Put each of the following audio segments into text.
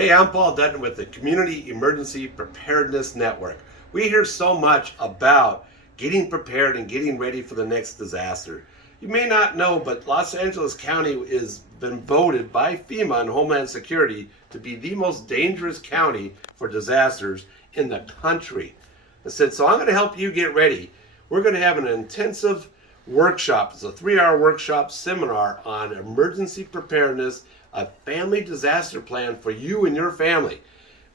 Hey, I'm Paul Dutton with the Community Emergency Preparedness Network. We hear so much about getting prepared and getting ready for the next disaster. You may not know, but Los Angeles County has been voted by FEMA and Homeland Security to be the most dangerous county for disasters in the country. I said, so I'm going to help you get ready. We're going to have an intensive workshop. It's a 3-hour workshop seminar on emergency preparedness, a family disaster plan for you and your family.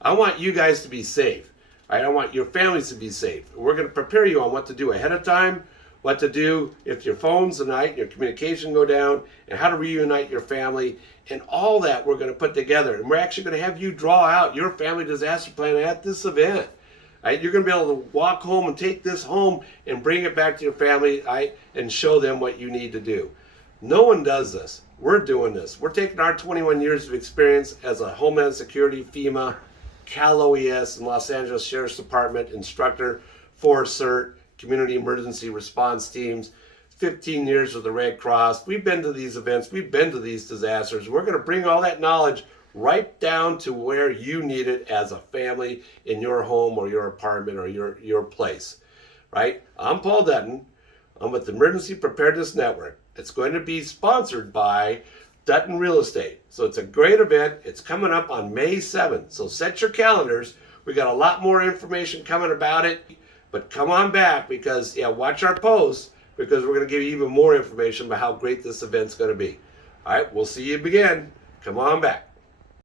I want you guys to be safe. I want your families to be safe. We're going to prepare you on what to do ahead of time, what to do if your phones tonight, your communication go down, and how to reunite your family, and all that we're going to put together. And we're actually going to have you draw out your family disaster plan at this event. Right? You're going to be able to walk home and take this home and bring it back to your family, right? And show them what you need to do. No one does this. We're doing this. We're taking our 21 years of experience as a Homeland Security, FEMA, Cal OES, and Los Angeles Sheriff's Department instructor for CERT, Community Emergency Response Teams, 15 years with the Red Cross. We've been to these events. We've been to these disasters. We're going to bring all that knowledge right down to where you need it as a family in your home or your apartment or your place, right? I'm Paul Dutton. I'm with the Emergency Preparedness Network. It's going to be sponsored by Dutton Real Estate. So it's a great event. It's coming up on May 7th. So set your calendars. We got a lot more information coming about it, but come on back because, watch our posts because we're going to give you even more information about how great this event's going to be. All right, we'll see you again. Come on back.